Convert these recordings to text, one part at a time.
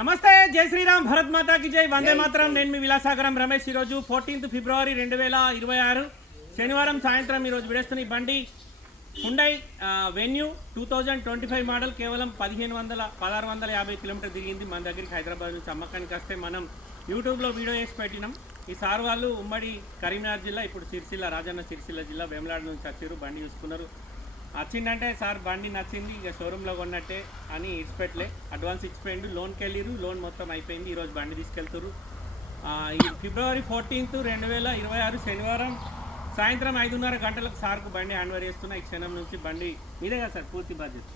నమస్తే, జై శ్రీరామ్, భరత్ మాతాకి జై, వందే మాతరం. నేను మీ విలాసాగరం రమేష్. ఈరోజు 14 ఫిబ్రవరి 2026 శనివారం సాయంత్రం ఈరోజు విడేస్తున్న ఈ బండి హుండై వెన్యూ 2025 మోడల్. కేవలం 1650 కిలోమీటర్ తిరిగింది. మన దగ్గరికి హైదరాబాద్ నుంచి అమ్మకానికి వస్తే మనం యూట్యూబ్లో వీడియో వేసి పెట్టినాం. ఈ సార్ వాళ్ళు ఉమ్మడి కరీంనగర్ జిల్లా, ఇప్పుడు సిరిసిల్ల, రాజన్న సిరిసిల్ల జిల్లా వేములాడ నుంచి వచ్చారు. బండి చూసుకున్నారు, వచ్చిందంటే సార్ బండి నచ్చింది, ఇక షోరూంలో కొన్నట్టే అని ఇచ్చిపెట్టలే, అడ్వాన్స్ ఇచ్చిపోయిండు. లోన్కి వెళ్ళిరు, లోన్ మొత్తం అయిపోయింది. ఈరోజు బండి తీసుకెళ్తారు. ఈ ఫిబ్రవరి 14, 2026 శనివారం సాయంత్రం 5:30 గంటలకు సార్కు బండి హ్యాండ్ఓవర్ చేస్తున్నా. ఈ క్షణం నుంచి బండి మీదే కదా సార్ పూర్తి బాధ్యత.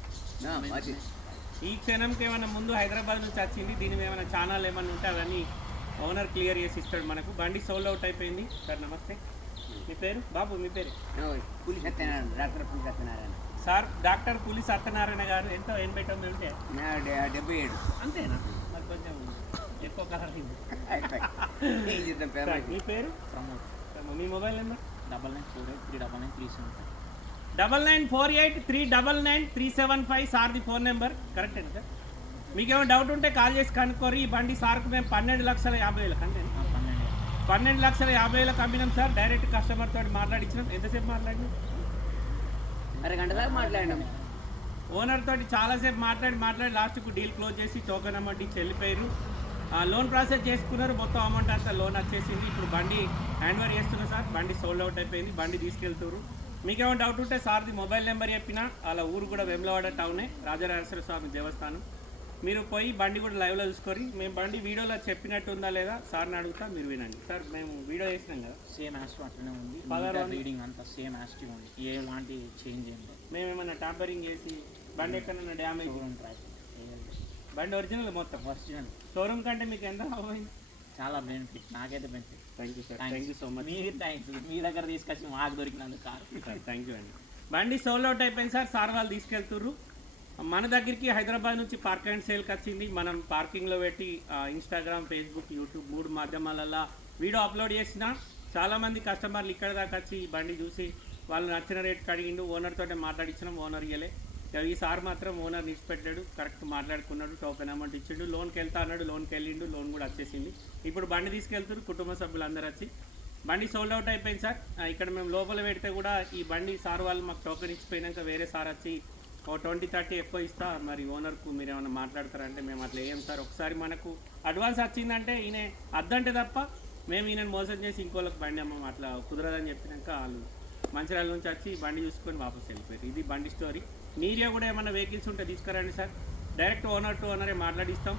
ఈ క్షణంకి ఏమైనా ముందు హైదరాబాద్ నుంచి వచ్చింది, దీని ఏమైనా ఛానల్ ఏమైనా ఉంటే అవన్నీ ఓనర్ క్లియర్ చేసి ఇస్తాడు మనకు. బండి సోల్డ్ అవుట్ అయిపోయింది. సార్ నమస్తే, మీ పేరు? బాబు మీ పేరు? పులి సత్యనారాయణ, డాక్టర్ పులి సత్యనారాయణ. సార్ డాక్టర్ పులి సత్యనారాయణ గారు. ఎంతో 89 ఉంటే 77 అంతేనా? మరి కొంచెం ఎక్కువ కలర్. మీ పేరు? మీ మొబైల్ నెంబర్? 9948399375 సార్ది ఫోన్ నెంబర్ కరెక్టేనా సార్? మీకేమో డౌట్ ఉంటే కాల్ చేసి కనుక్కోరు. ఈ బండి సార్కు మేము 12,50,000 అంటే 12,50,000 అమ్మినాం సార్. డైరెక్ట్ కస్టమర్ తోటి మాట్లాడించినాం. ఎంతసేపు మాట్లాడినాం? అరగంట దాకా మాట్లాడినాం. ఓనర్ తోటి చాలాసేపు మాట్లాడి లాస్ట్కు డీల్ క్లోజ్ చేసి టోకెన్ అమౌంట్ ఇచ్చి వెళ్ళిపోయారు. లోన్ ప్రాసెస్ చేసుకున్నారు, మొత్తం అమౌంట్ అంతా లోన్ వచ్చేసింది. ఇప్పుడు బండి హ్యాండ్ఓవర్ చేస్తున్నా సార్. బండి సోల్డ్ అవుట్ అయిపోయింది. బండి తీసుకెళ్తారు. మీకేమో డౌట్ ఉంటే సార్ది మొబైల్ నెంబర్ చెప్పినా, అలా ఊరు కూడా వేములవాడ టౌనే, రాజరాజేశ్వర స్వామి దేవస్థానం. మీరు పోయి బండి కూడా లైవ్లో చూసుకొని, మేము బండి వీడియోలో చెప్పినట్టు ఉందా లేదా సార్ని అడుగుతా, మీరు వినండి. సార్ మేము వీడియో చేసినాం కదా, సేమ్ యాస్టివ్ అట్లనే ఉంది. రీడింగ్ అంతా సేమ్ యాస్టివ్ ఉంది, ఎలాంటి చేంజ్ ఏం లేదు. మేము ఏమైనా టాంపరింగ్ చేసి బండి ఎక్కడైనా డ్యామేజ్? బండి ఒరిజినల్, మొత్తం ఒరిజినల్. షోరూమ్ కంటే మీకు ఎంత అవ్వయింది? చాలా బెనిఫిట్, నాకైతే benefit. Thank you sir, thank you so much. మీరు థ్యాంక్స్, మీ దగ్గర తీసుకొచ్చి మాకు దొరికినందుకు కారు. థ్యాంక్ యూ అండి. బండి సోల్డ్ అవుట్ అయిపోయింది సార్. సార్ వాళ్ళు తీసుకెళ్తుర్రు. మన దగ్గరికి హైదరాబాద్ నుంచి పార్క్ అండ్ సేల్కి వచ్చింది. మనం పార్కింగ్లో పెట్టి ఇన్స్టాగ్రామ్, ఫేస్బుక్, యూట్యూబ్ 3 మాధ్యమాలలో వీడియో అప్లోడ్ చేసిన చాలామంది కస్టమర్లు ఇక్కడ దాకా వచ్చి ఈ బండి చూసి వాళ్ళు నచ్చిన రేట్కి అడిగిండు. ఓనర్ తోటే మాట్లాడించినాం, ఓనర్ ఇయ్యలే. ఈ సార్ మాత్రం ఓనర్ నిలిచిపెట్టాడు, కరెక్ట్ మాట్లాడుకున్నాడు, టోకెన్ అమౌంట్ ఇచ్చిండు. లోన్కి వెళ్తా అన్నాడు, లోన్కి వెళ్ళిండు, లోన్ కూడా వచ్చేసింది. ఇప్పుడు బండి తీసుకెళ్తారు కుటుంబ సభ్యులందరూ వచ్చి. బండి సోల్డ్ అవుట్ అయిపోయింది సార్. ఇక్కడ మేము లోపల పెడితే కూడా ఈ బండి సార్ వాళ్ళు మాకు టోకెన్ ఇచ్చిపోయినాక వేరే సార్ వచ్చి 20-30 ఎక్కువ ఇస్తా, మరి ఓనర్కు మీరు ఏమైనా మాట్లాడతారంటే మేము అట్లా వేయం సార్. ఒకసారి మనకు అడ్వాన్స్ వచ్చిందంటే ఈయన అద్దంటే తప్ప మేము ఈయనను మోసం చేసి ఇంకోళ్ళకి బండి అమ్మం, అట్లా కుదరదని చెప్పినాక వాళ్ళు మంచిర్యాల నుంచి వచ్చి బండి చూసుకొని వాపస్ వెళ్ళిపోయారు. ఇది బండి స్టోరీ. మీరే కూడా ఏమైనా వెహికల్స్ ఉంటే తీసుకురండి సార్. డైరెక్ట్ ఓనర్ టు ఓనరే మాట్లాడిస్తాం.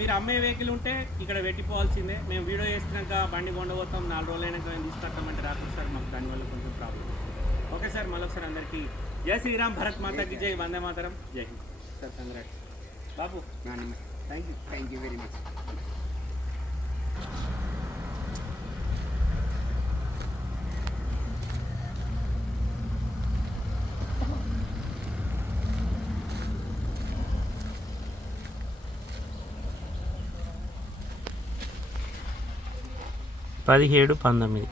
మీరు అమ్మే వెహికల్ ఉంటే ఇక్కడ పెట్టిపోవాల్సిందే. మేము వీడియో చేసినాక బండి కొండపోతాం, 4 రోజులు అయినాక మేము తీసుకొస్తామంటే రాకుండా సార్, మాకు దానివల్ల కొంచెం ప్రాబ్లం. ఓకే సార్, మళ్ళొకసారి అందరికీ జై శ్రీరామ్, భరత్ మాతాకి జై, వందే మాతరం, జై Hind. Sir congrats Babu. Thank you very much. పదిహేడు 19